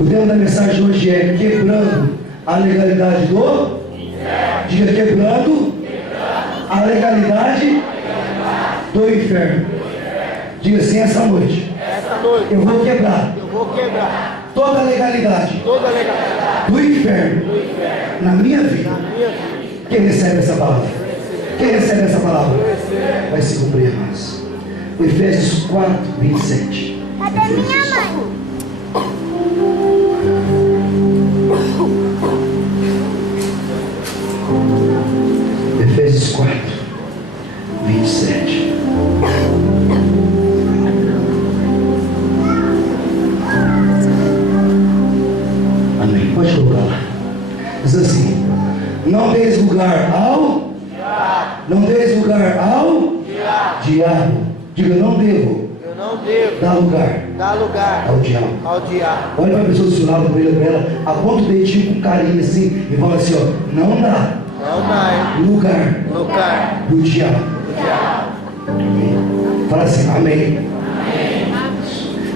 O tema da mensagem hoje é quebrando a legalidade do... Diga, quebrando a legalidade do inferno. Diga assim, essa noite eu vou quebrar toda a legalidade do inferno na minha vida. Quem recebe essa palavra? Quem recebe essa palavra? Vai se cumprir mais. Efésios 4, 27. Cadê minha mãe? Efésios 4, 27. Amém. Pode colocar lá. Diz assim: não deis lugar ao diabo. Não deis lugar ao diabo. Diga, não devo. Eu não devo Dar lugar ao diabo. Olha para a pessoa do seu lado, para ela, aponta o dedinho com carinho assim e fala assim: ó, não dá lugar do diabo. Amém. Fala assim, amém.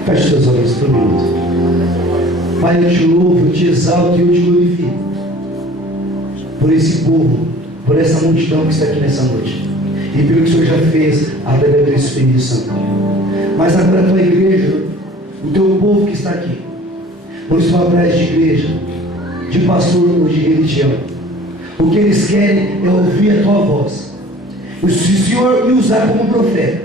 Feche seus olhos por um minuto. Pai, eu te louvo, eu te exalto e eu te glorifico por esse povo, por essa multidão que está aqui nessa noite e pelo que o Senhor já fez através do Espírito Santo. Mas agora a tua igreja, o teu povo que está aqui, não estão atrás de igreja, de pastor ou de religião. O que eles querem é ouvir a tua voz. Se o Senhor me usar como profeta,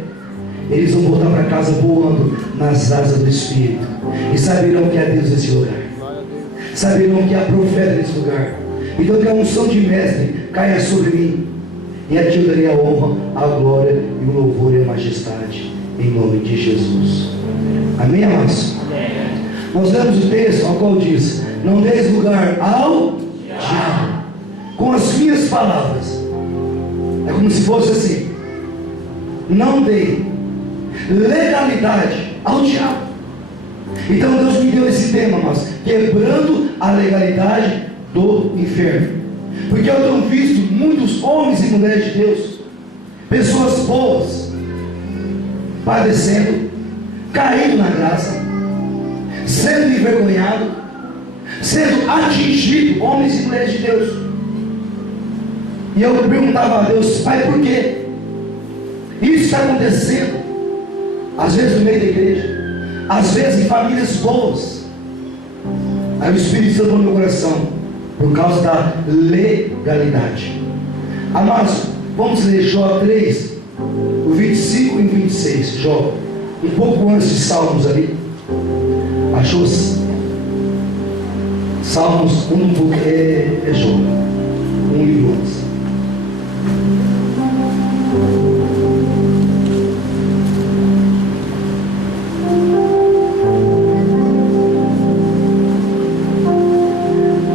eles vão voltar para casa voando nas asas do Espírito e saberão que há Deus nesse lugar, saberão que há profeta nesse lugar. Então que a unção de mestre caia sobre mim, e a ti eu darei a honra, a glória e o louvor e a majestade, em nome de Jesus. Amém, amados? Nós lemos o texto ao qual diz: não deis lugar ao diabo. Com as minhas palavras, é como se fosse assim: não dei legalidade ao diabo. Então Deus me deu esse tema, mas quebrando a legalidade do inferno. Porque eu tenho visto muitos homens e mulheres de Deus, pessoas boas, padecendo, caindo na graça, sendo envergonhado, sendo atingido, homens e mulheres de Deus. E eu perguntava a Deus: Pai, por quê? Isso está acontecendo, às vezes no meio da igreja, às vezes em famílias boas. Aí o Espírito Santo falou no meu coração: por causa da legalidade. Amados, vamos ler Jó 3, o 25 e 26. Jó, um pouco antes de Salmos ali. Achou? Salmos 1, é Jó, um livro antes.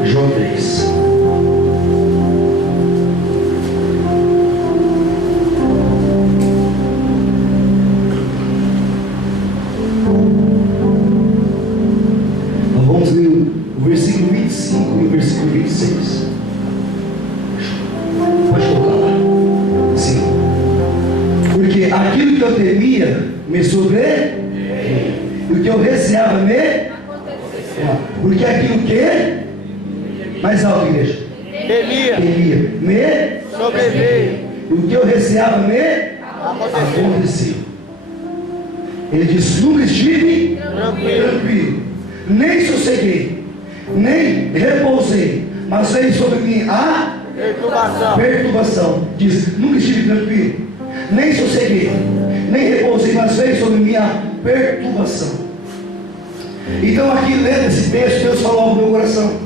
Jó 3. Nós vamos ler o versículo 25 e o versículo 26. Pode colocar lá. Sim. Porque aquilo que eu temia me sobreveio, e o que eu receava me aconteceu. Porque aquilo que... Mais alto, igreja. Temia me sobreveio. E o que eu receava me aconteceu. Ele diz: nunca estive tranquilo, nem sosseguei, nem repousei, mas veio sobre mim a perturbação. Diz: nunca estive tranquilo, nem sosseguei, nem repousei, mas veio sobre mim a perturbação. Então aqui lendo esse texto, Deus falou ao meu coração.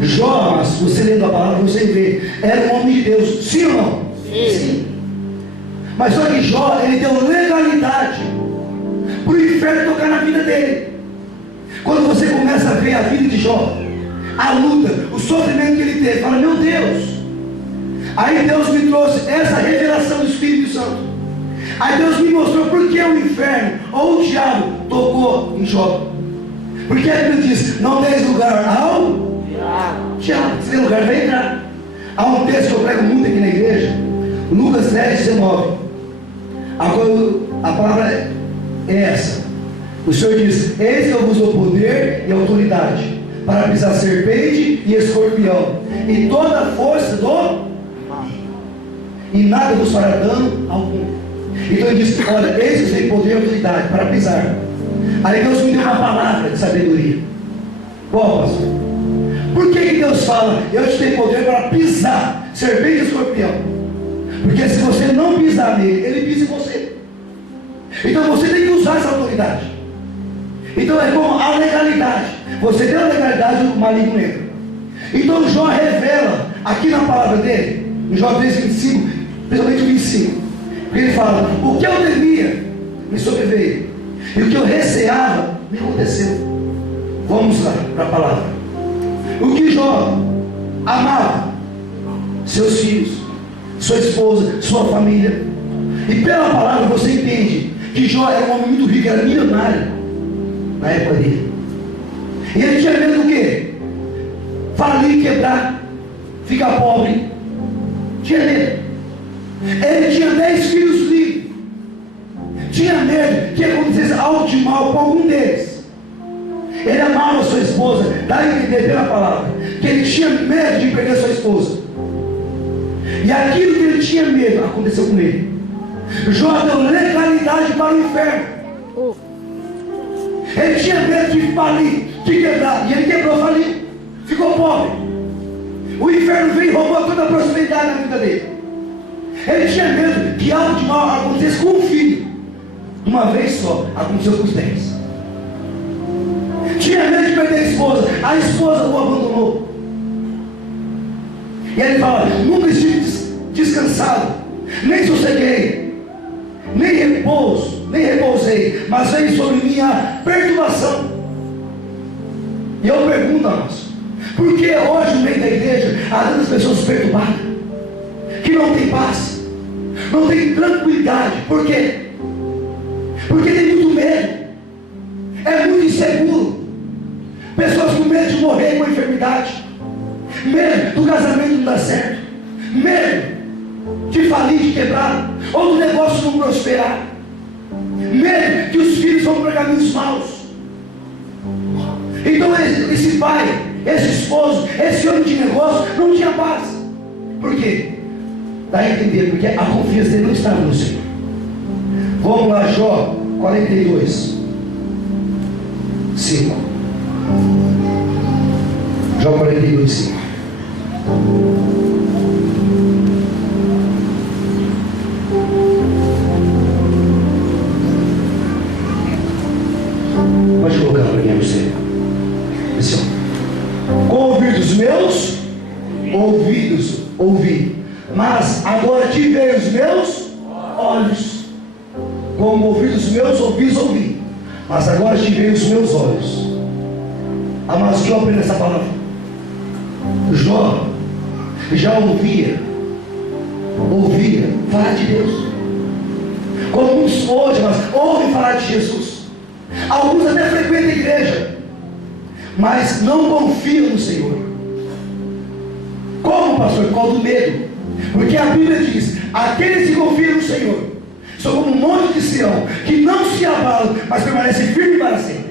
Jó, mas você lendo a palavra, você vê, era um homem de Deus, sim ou não? Sim. Mas só que Jó, ele deu legalidade para o inferno tocar na vida dele. Quando você começa a ver a vida de Jó, a luta, o sofrimento que ele teve, fala: meu Deus. Aí Deus me trouxe essa revelação do Espírito Santo. Aí Deus me mostrou por que o inferno ou o diabo tocou em Jó. Porque a Bíblia diz: não deis lugar ao diabo. Se tem lugar, vai entrar. Há um texto que eu prego muito aqui na igreja, Lucas 10, 19. Agora a palavra é essa: O Senhor diz: eis que eu vos dou poder e autoridade para pisar serpente e escorpião e toda a força do mal, e nada vos fará dano algum. Então ele diz: olha, eis que tem poder e autoridade para pisar. Aí Deus me deu uma palavra de sabedoria. Qual, pastor? Por que Deus fala: eu te dei poder para pisar serpente e escorpião? Porque se você não pisar nele, ele pisa em você. Então você tem que usar essa autoridade. Então é como a legalidade. Você tem a legalidade, o maligno entra. Então Jó revela aqui na palavra dele, em Jó 3:25, principalmente o 25, ele fala: o que eu temia me sobreveio, e o que eu receava me aconteceu. Vamos lá para a palavra. O que Jó amava: seus filhos, sua esposa, sua família. E pela palavra você entende que Jó era um homem muito rico, era milionário na época dele. E ele tinha medo do quê? Falir, quebrar, ficar pobre. Tinha medo. Ele tinha 10 filhos livres. Tinha medo que acontecesse algo de mal com algum deles. Ele amava sua esposa. Dá a entender pela palavra que ele tinha medo de perder sua esposa. E aquilo que ele tinha medo aconteceu com ele. Jó deu legalidade para o inferno. Ele tinha medo de falir, de quebrar. E ele quebrou, faliu. Ficou pobre. O inferno veio e roubou toda a prosperidade na vida dele. Ele tinha medo que algo de mal acontecesse com o filho. De uma vez só, aconteceu com os 10. Tinha medo de perder a esposa o abandonou. E ele fala: nunca estive descansado, nem sosseguei, nem repousei, mas veio sobre mim a perturbação. E eu pergunto a nós: por que hoje no meio da igreja há tantas pessoas perturbadas, que não tem paz, não tem tranquilidade? Por quê? Porque tem muito medo, é muito inseguro. Pessoas com medo de morrer com enfermidade, medo do casamento não dar certo, medo de falir, de quebrar, ou do negócio não prosperar, medo que os filhos vão para caminhos maus. Então esse pai, esse esposo, esse homem de negócio não tinha paz. Por quê? Dá a entender, porque a confiança dele não estava no Senhor. Vamos lá, Jó 42, 5. Jó 42, 5. Pode colocar para mim você. Assim, ó. Com ouvidos meus, ouvi. Mas agora tive os meus olhos. Com ouvidos meus, ouvi. Mas agora tive os meus olhos. Amados, que eu aprendo essa palavra. Jó já ouvia falar de Deus. Como muitos hoje, mas ouvem falar de Jesus. Alguns até frequentam a igreja, mas não confiam no Senhor. Como, pastor? Por causa do medo. Porque a Bíblia diz: aqueles que confiam no Senhor são como um monte de Sião, que não se abalam, mas permanecem firmes para sempre.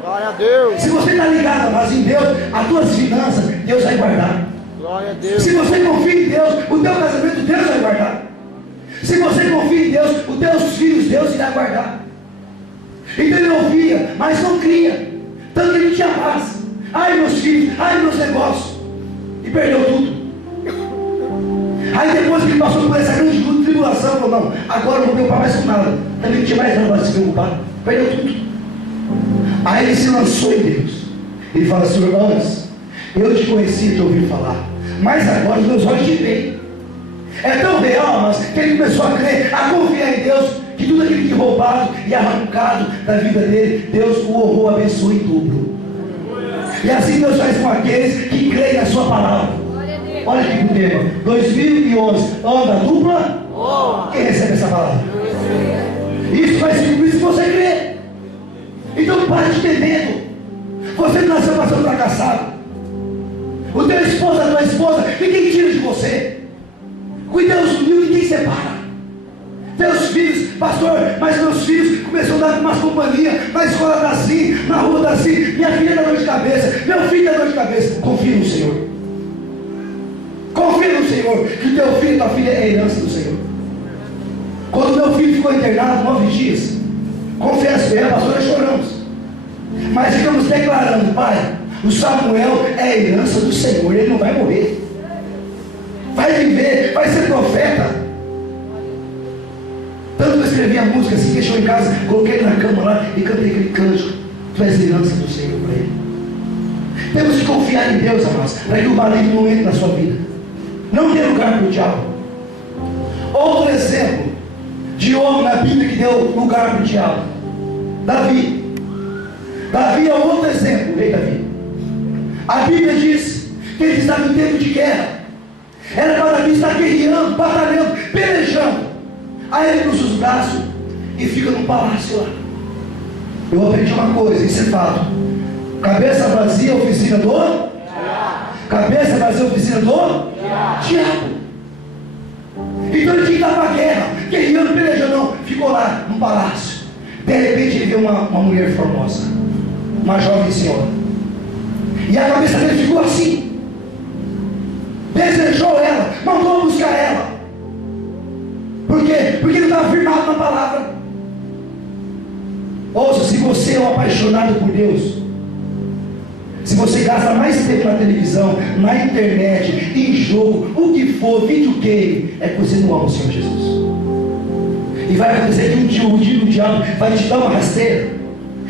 Glória a Deus. Se você está ligado, mas em Deus, as tuas finanças, Deus vai guardar. Glória a Deus. Se você confia em Deus, o teu casamento, Deus vai guardar. Se você confia em Deus, os teus filhos, Deus irá guardar. Então ele ouvia, mas não cria. Tanto que ele tinha paz. Ai, meus filhos, ai, meus negócios. E perdeu tudo. Aí depois que ele passou por essa grande luta, tribulação, falou: não, agora eu não vou preocupar mais com nada. Também não tinha mais nada para se preocupar. Perdeu tudo. Aí ele se lançou em Deus. Ele fala: Senhor, antes eu te conhecia, te ouvi falar, mas agora os meus olhos te veem. É tão real, mas que ele começou a crer, a confiar em Deus, que tudo aquilo que roubado e arrancado da vida dele, Deus o honrou, abençoou em dobro. E assim Deus faz com aqueles que creem na sua palavra. Olha aqui o tema 2011, anda dupla. Quem recebe essa palavra? Isso vai se cumprir se você crer. Então pare de ter medo. Você não nasceu para ser um fracassado. O teu esposo, a tua esposa, ninguém tira de você. Com Deus uniu, ninguém separa. Teus filhos, pastor, mas meus filhos começaram a dar umas companhias, na escola está assim, na rua está assim, minha filha dá dor de cabeça, meu filho dá dor de cabeça. Confia no Senhor. Confia no Senhor, que teu filho e tua filha é herança do Senhor. Quando meu filho ficou internado 9 dias, confesso, eu e a pastora choramos, mas ficamos declarando: pai, o Samuel é herança do Senhor, ele não vai morrer, vai viver, vai ser profeta. Tanto eu escrevi a música assim, deixou em casa, coloquei na cama lá e cantei aquele cântico: tu és herança do Senhor para ele. Temos que confiar em Deus, amados, para que o maligno não entre na sua vida, não dê lugar para o diabo. Outro exemplo de homem na Bíblia que deu lugar para o diabo: Davi. Davi é outro exemplo, o rei Davi. A Bíblia diz que ele estava em tempo de guerra, era para Davi estar guerreando, batalhando, pelejando. Aí ele cruza os braços e fica no palácio lá. Eu aprendi uma coisa, isso é fato: cabeça vazia, oficina do diabo. Cabeça vazia, oficina do diabo. Então ele tinha que estar para a guerra, guerreando, pelejando. Não, ficou lá no palácio. De repente ele viu uma mulher formosa, uma jovem senhora, e a cabeça dele ficou assim. Desejou ela, mandou buscar ela. Por quê? Porque ele estava firmado na palavra. Ouça, se você é um apaixonado por Deus, se você gasta mais tempo na televisão, na internet, em jogo, o que for, videogame, é que você não ama o Senhor Jesus. E vai acontecer que um dia o diabo vai te dar uma rasteira,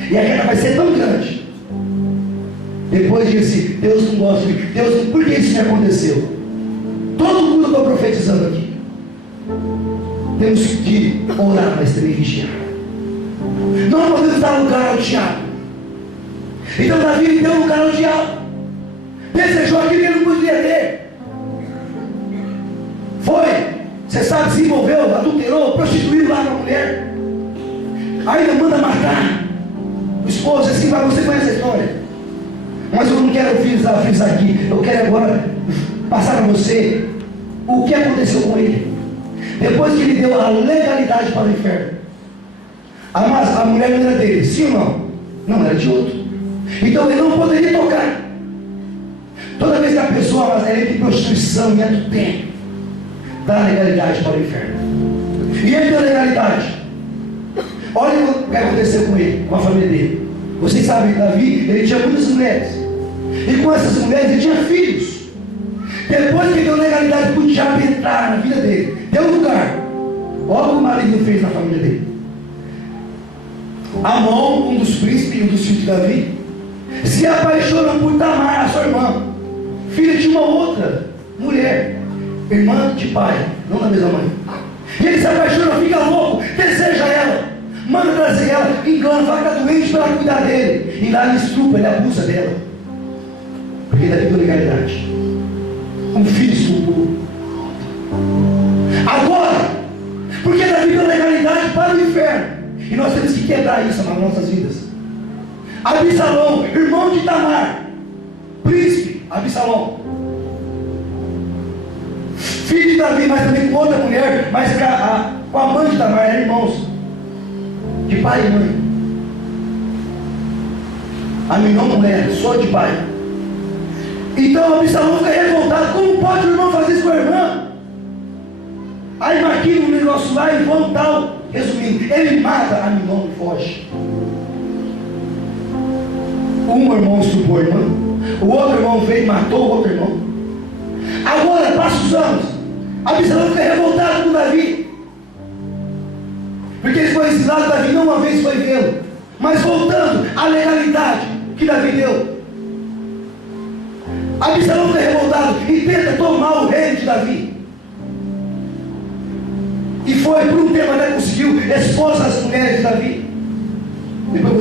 e a queda vai ser tão grande. Depois disse: Deus não gosta de mim, Deus, por que isso me aconteceu? Todo mundo está profetizando aqui. Temos que orar, mas também vigiar. Não podemos dar lugar ao diabo. Então Davi deu lugar ao diabo, desejou aquilo que ele não podia ter. Foi, você sabe, se envolveu, adulterou, prostituiu lá com a mulher, ainda manda matar o esposo. Assim, vai, você conhece a história. Mas eu não quero frisar aqui, eu quero agora passar para você o que aconteceu com ele. Depois que ele deu a legalidade para o inferno, a mulher não era dele, sim ou não? Não, era de outro. Então ele não poderia tocar. Toda vez que a pessoa entra em prostituição e adultério, dá legalidade para o inferno. E ele deu legalidade. Olha o que aconteceu com ele, com a família dele. Vocês sabem que Davi, ele tinha muitas mulheres, e com essas mulheres ele tinha filhos. Depois que ele deu legalidade para o diabo entrar na vida dele, deu lugar, olha o que o marido fez na família dele. Amon, um dos príncipes e um dos filhos de Davi, se apaixona por Tamar, a sua irmã, filha de uma outra mulher, irmã de pai, não da mesma mãe. E ele se apaixona, fica louco, deseja ela, manda trazer ela, engana, vai ficar doente para ela cuidar dele, e lá ele estrupa, ele abusa dela, porque Davi deu legalidade. Um filho estuprou. Agora, porque Davi deu legalidade para o inferno, e nós temos que quebrar isso nas nossas vidas. Absalão, irmão de Tamar, príncipe Absalão, filho de Davi, mas também com outra mulher, mas com a mãe de Tamar, eram irmãos de pai e mãe. Aminon não era, só de pai. Então Absalão fica revoltado: como pode o irmão fazer isso com a irmã? Aí maquina um negócio lá e vão tal. Resumindo, ele mata Aminon e foge. Um irmão estuprou a irmã, o outro irmão veio e matou o outro irmão. Agora, passa os anos, Absalão fica revoltado com Davi, porque ele foi ensinado. Davi não uma vez foi vê-lo, mas voltando à legalidade que Davi deu, Absalão fica revoltado e tenta tomar o reino de Davi. E foi por um tempo até conseguiu esposa as mulheres de Davi. Depois